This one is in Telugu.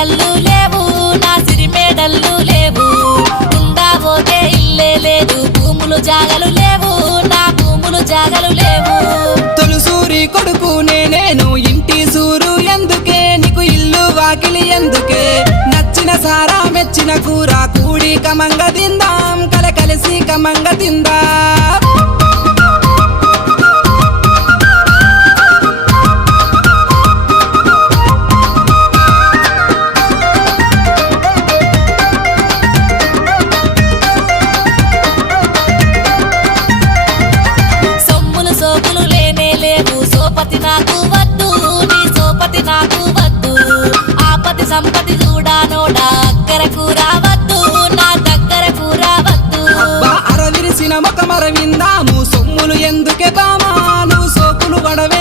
మేడల్లు లేవు నా సిరి మేడల్లు లేవు. ఉందా పోతే ఇల్లే లేదు భూములు జాగలు లేవు నా భూములు జాగలు లేవు. తొలుసూరి కొడుకు నేనేను ఇంటి సూరు ఎందుకే? నీకు ఇల్లు వాకిలి ఎందుకే? నచ్చిన సారా మెచ్చిన కూర కూడి కమంగ తిందాం కల కలిసి కమంగ తిందాం. సంపతి చూడానోడా అక్కరకు రావద్దు నా దగ్గరకు రావద్దు. అరవిరిసిన ముఖమరవిందాము సొమ్ములు ఎందుకే బామాను సోకులు వడవే